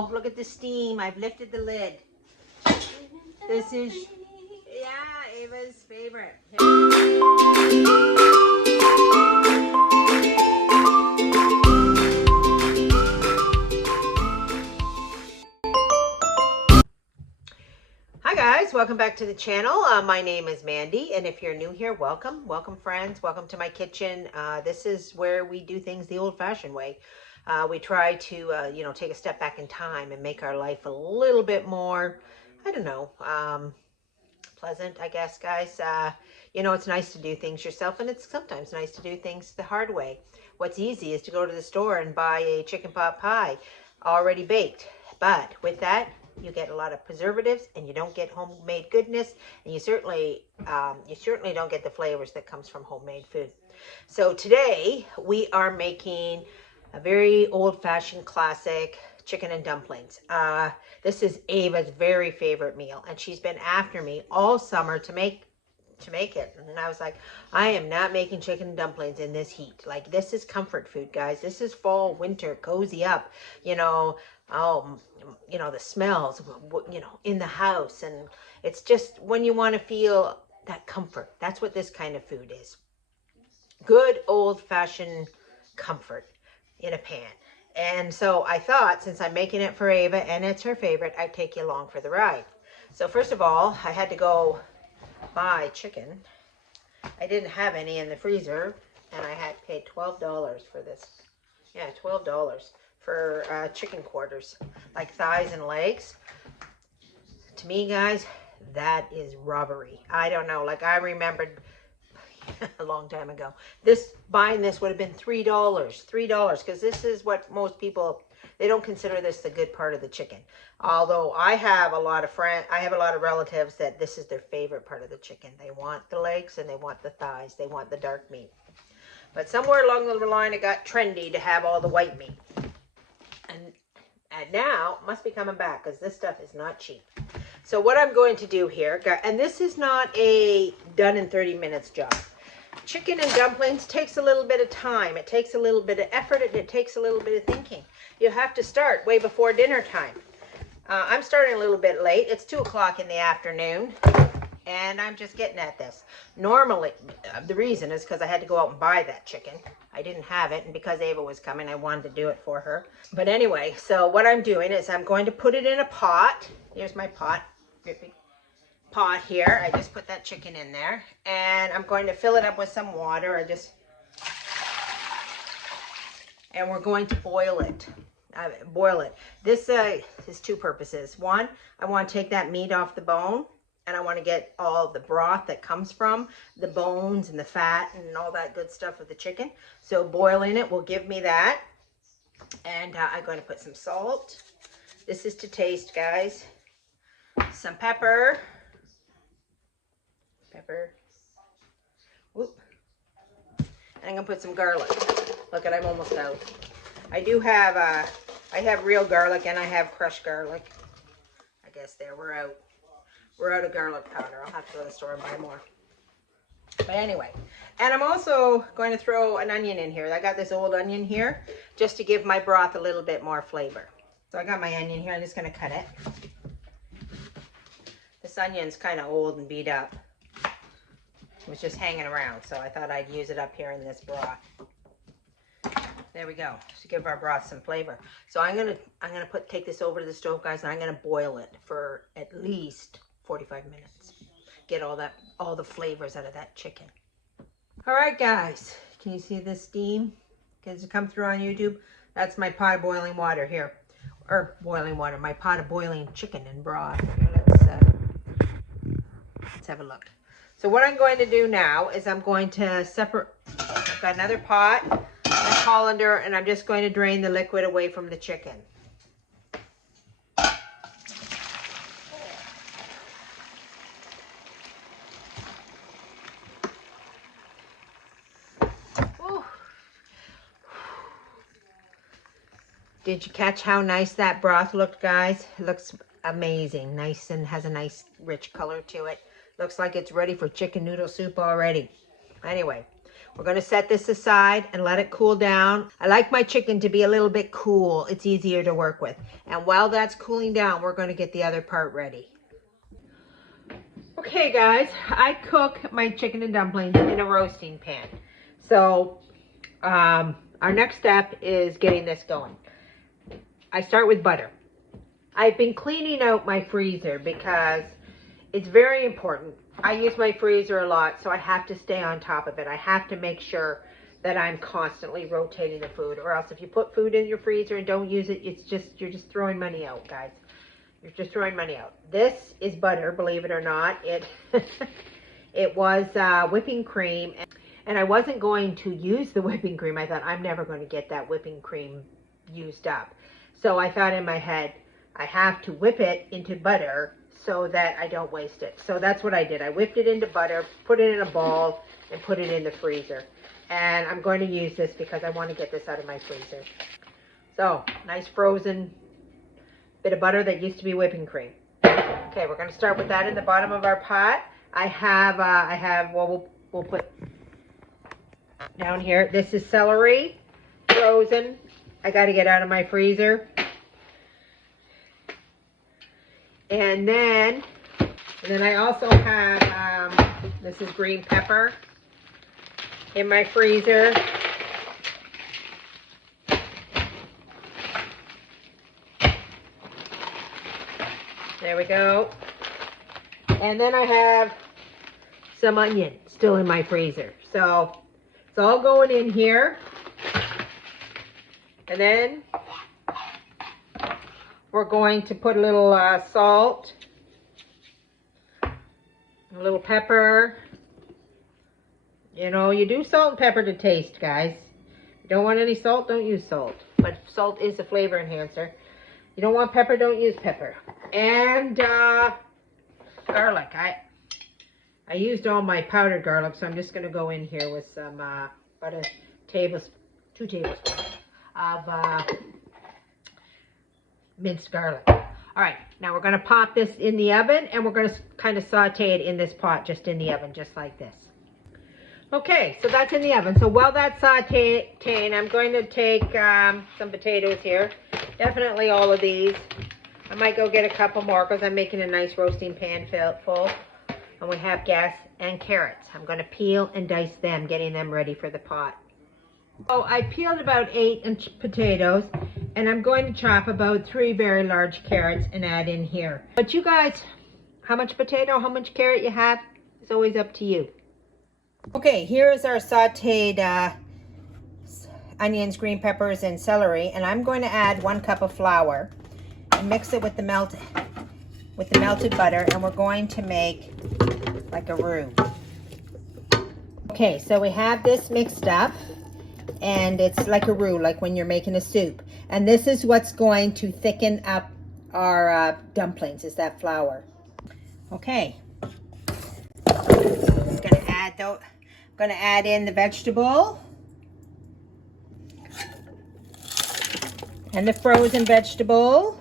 Oh, look at the steam. I've lifted the lid. This is, yeah, Ava's favorite. Hi guys, welcome back to the channel. My name is Mandy, and if you're new here, welcome friends, welcome to my kitchen. This is where we do things the old-fashioned way. We try to take a step back in time and make our life a little bit more, I don't know, pleasant, I guess, guys. It's nice to do things yourself, and it's sometimes nice to do things the hard way. What's easy is to go to the store and buy a chicken pot pie already baked, but with that you get a lot of preservatives, and you don't get homemade goodness, and you certainly don't get the flavors that comes from homemade food. So today we are making a very old-fashioned classic chicken and dumplings. This is Ava's very favorite meal, and she's been after me all summer to make it. And I was like, I am not making chicken and dumplings in this heat. Like, this is comfort food, guys. This is fall, winter, cozy up, the smells, in the house. And it's just when you want to feel that comfort. That's what this kind of food is. Good old-fashioned comfort in a pan. And so I thought, since I'm making it for Ava and it's her favorite, I'd take you along for the ride. So first of all, I had to go buy chicken. I didn't have any in the freezer, and I had paid $12 for this. Yeah, $12 for chicken quarters, like thighs and legs. To me, guys, that is robbery. I don't know, like, I remembered a long time ago, buying this would have been $3, because this is what most people, they don't consider this the good part of the chicken. Although I have a lot of relatives that this is their favorite part of the chicken. They want the legs, and they want the thighs, they want the dark meat. But somewhere along the line it got trendy to have all the white meat. And now it must be coming back, because this stuff is not cheap. So what I'm going to do here, and this is not a done in 30 minutes job. Chicken and dumplings takes a little bit of time. It takes a little bit of effort, and it takes a little bit of thinking. You have to start way before dinner time. I'm starting a little bit late. It's 2 o'clock in the afternoon, and I'm just getting at this. Normally, the reason is because I had to go out and buy that chicken. I didn't have it, and because Ava was coming, I wanted to do it for her. But anyway, so what I'm doing is I'm going to put it in a pot. Here's my pot. Pot here. I just put that chicken in there, and I'm going to fill it up with some water. And we're going to boil it. This is two purposes. One, I want to take that meat off the bone, and I want to get all the broth that comes from the bones and the fat and all that good stuff of the chicken. So boiling it will give me that. And I'm going to put some salt. This is to taste, guys. Some pepper. Whoop. And I'm gonna put some garlic. Look, I'm almost out. I do have I have real garlic, and I have crushed garlic. I guess we're out of garlic powder. I'll have to go to the store and buy more. But anyway, and I'm also going to throw an onion in here. I got this old onion here just to give my broth a little bit more flavor. So I got my onion here. I'm just gonna cut it. This onion's kind of old and beat up. It was just hanging around, so I thought I'd use it up here in this broth. There we go, to give our broth some flavor. So I'm gonna take this over to the stove, guys, and I'm gonna boil it for at least 45 minutes. Get all the flavors out of that chicken. All right, guys, can you see this steam? Can it come through on YouTube? That's my pot of boiling water here, or boiling water. My pot of boiling chicken and broth. Let's have a look. So what I'm going to do now is I'm going to separate. I've got another pot, a colander, and I'm just going to drain the liquid away from the chicken. Ooh. Did you catch how nice that broth looked, guys? It looks amazing. Nice, and has a nice rich color to it. Looks like it's ready for chicken noodle soup already. Anyway, We're going to set this aside and let it cool down. I like my chicken to be a little bit cool. It's easier to work with. And while that's cooling down, we're going to get the other part ready. Okay guys, I cook my chicken and dumplings in a roasting pan. So our next step is getting this going. I start with butter. I've been cleaning out my freezer because it's very important. I use my freezer a lot, so I have to stay on top of it. I have to make sure that I'm constantly rotating the food, or else if you put food in your freezer and don't use it, you're just throwing money out, guys. You're just throwing money out. This is butter, believe it or not. It was whipping cream, and I wasn't going to use the whipping cream. I thought, I'm never going to get that whipping cream used up. So I thought in my head, I have to whip it into butter so that I don't waste it. So that's what I did. I whipped it into butter, put it in a ball, and put it in the freezer. And I'm going to use this because I want to get this out of my freezer. So, nice frozen bit of butter that used to be whipping cream. Okay, we're going to start with that in the bottom of our pot. Well, we'll put down here. This is celery, frozen. I got to get out of my freezer. And then I also have, this is green pepper in my freezer. There we go. And then I have some onion still in my freezer. So it's all going in here. And then we're going to put a little salt, a little pepper. You know, you do salt and pepper to taste, guys. If you don't want any salt, don't use salt. But salt is a flavor enhancer. You don't want pepper, don't use pepper. And garlic. I used all my powdered garlic, so I'm just going to go in here with some about 2 tablespoons of minced garlic. All right, now we're going to pop this in the oven, and we're going to kind of saute it in this pot, just in the oven, just like this. Okay, so that's in the oven. So while that's sauteing, I'm going to take some potatoes here. Definitely all of these. I might go get a couple more because I'm making a nice roasting pan full. And we have gas and carrots. I'm going to peel and dice them, getting them ready for the pot. So I peeled about 8-inch potatoes, and I'm going to chop about 3 very large carrots and add in here. But you guys, how much potato, how much carrot you have, it's always up to you. Okay, here is our sauteed onions, green peppers, and celery, and I'm going to add 1 cup of flour and mix it with the melted butter, and we're going to make like a roux. Okay, so we have this mixed up, and it's like a roux, like when you're making a soup. And this is what's going to thicken up our dumplings, is that flour. Okay, I'm going to add in the vegetable and the frozen vegetable.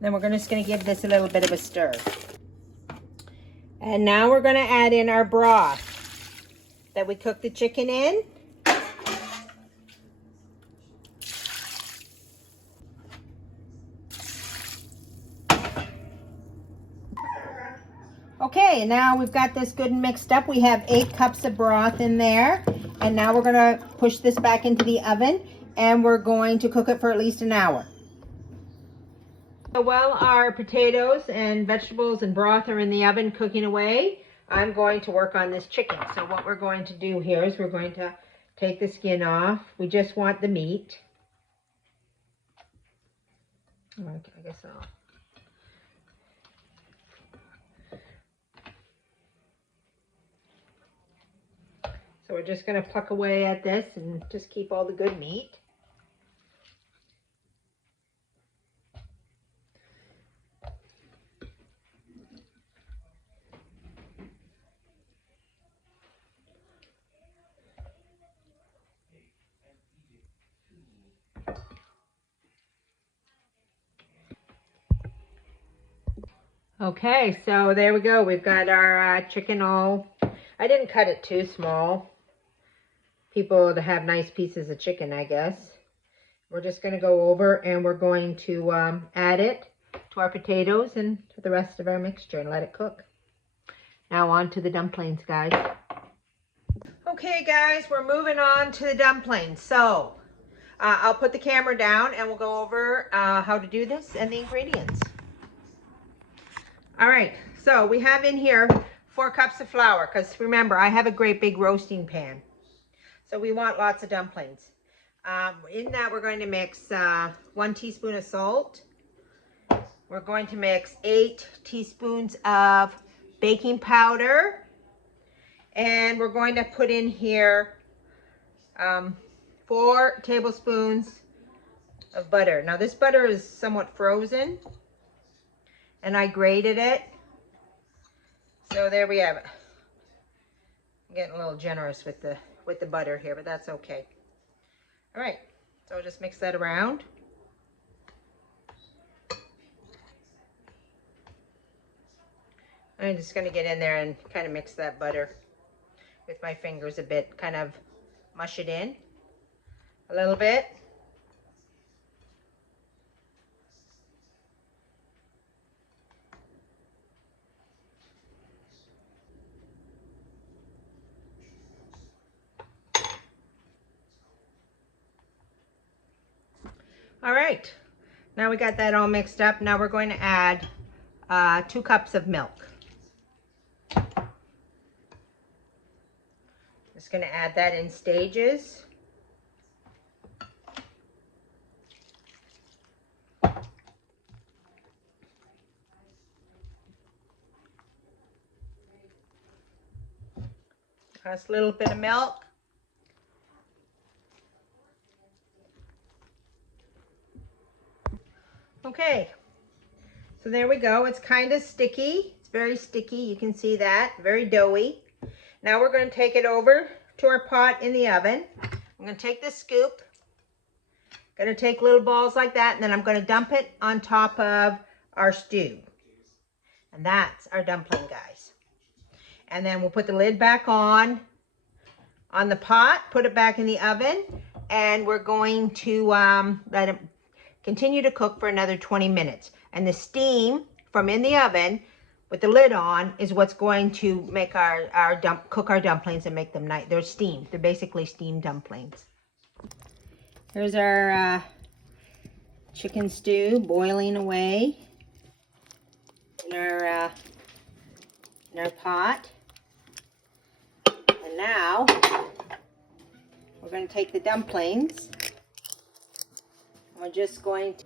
Then we're just going to give this a little bit of a stir. And now we're going to add in our broth that we cooked the chicken in. Okay, and now we've got this good and mixed up. We have 8 cups of broth in there. And now we're going to push this back into the oven, and we're going to cook it for at least an hour. So while our potatoes and vegetables and broth are in the oven cooking away, I'm going to work on this chicken. So what we're going to do here is we're going to take the skin off. We just want the meat. Okay, I guess so. So we're just going to pluck away at this and just keep all the good meat. Okay, so there we go. We've got our chicken all I didn't cut it too small. People to have nice pieces of chicken, I guess. We're just going to go over and we're going to add it to our potatoes and to the rest of our mixture and let it cook. Now on to the dumplings, guys. Okay, guys, we're moving on to the dumplings. So I'll put the camera down and we'll go over how to do this and the ingredients. All right, so we have in here 4 cups of flour, because remember, I have a great big roasting pan. So we want lots of dumplings. In that, we're going to mix 1 teaspoon of salt. We're going to mix 8 teaspoons of baking powder. And we're going to put in here 4 tablespoons of butter. Now this butter is somewhat frozen, and I grated it. So there we have it. I'm getting a little generous with the butter here, but that's okay. All right, so I'll just mix that around. I'm just going to get in there and kind of mix that butter with my fingers a bit, kind of mush it in a little bit. All right, now we got that all mixed up. Now we're going to add 2 cups of milk. Just going to add that in stages. Just a little bit of milk. Okay, so there we go. It's kind of sticky. It's very sticky. You can see that. Very doughy. Now we're going to take it over to our pot in the oven. I'm going to take this scoop. Going to take little balls like that, and then I'm going to dump it on top of our stew. And that's our dumpling, guys. And then we'll put the lid back on the pot, put it back in the oven, and we're going to let it continue to cook for another 20 minutes. And the steam from in the oven with the lid on is what's going to make cook our dumplings and make them nice. They're steamed. They're basically steamed dumplings. Here's our chicken stew boiling away in our pot. And now we're going to take the dumplings. We're just going to...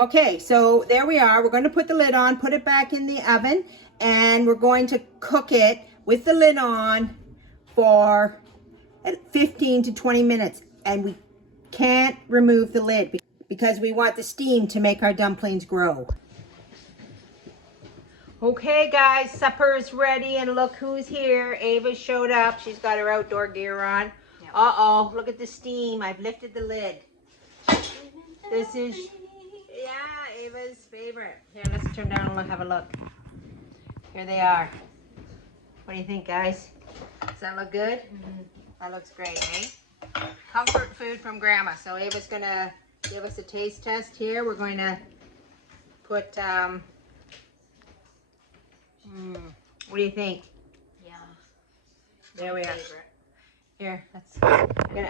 Okay, so there we are. We're going to put the lid on, put it back in the oven, and we're going to cook it with the lid on for 15 to 20 minutes. And we can't remove the lid because we want the steam to make our dumplings grow. Okay, guys, supper is ready, and look who's here. Ava showed up. She's got her outdoor gear on. Yep. Uh-oh, look at the steam. I've lifted the lid. This is, yeah, Ava's favorite. Here, let's turn down and have a look. Here they are. What do you think, guys? Does that look good? Mm-hmm. That looks great, eh? Comfort food from Grandma. So Ava's going to give us a taste test here. We're going to put... what do you think? Yeah. There we are. Here,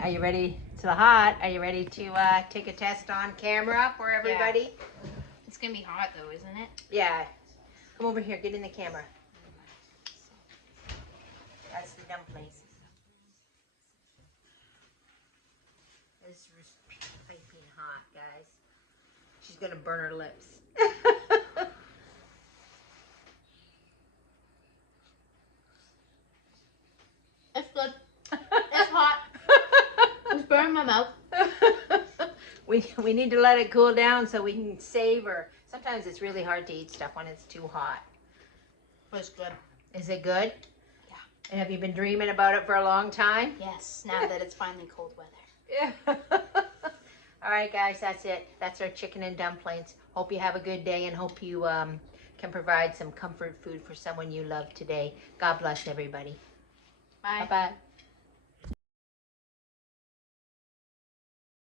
are you ready? It's hot. Are you ready to take a test on camera for everybody? Yeah. It's going to be hot though, isn't it? Yeah. Come over here. Get in the camera. That's the dumplings. This is piping hot, guys. She's going to burn her lips. It's good. It's hot. It's burning my mouth. We need to let it cool down so we can savor. Sometimes it's really hard to eat stuff when it's too hot. But it's good. Is it good? Yeah. And have you been dreaming about it for a long time? Yes, now that it's finally cold weather. Yeah. All right, guys, that's it. That's our chicken and dumplings. Hope you have a good day and hope you can provide some comfort food for someone you love today. God bless everybody. Bye. Bye-bye.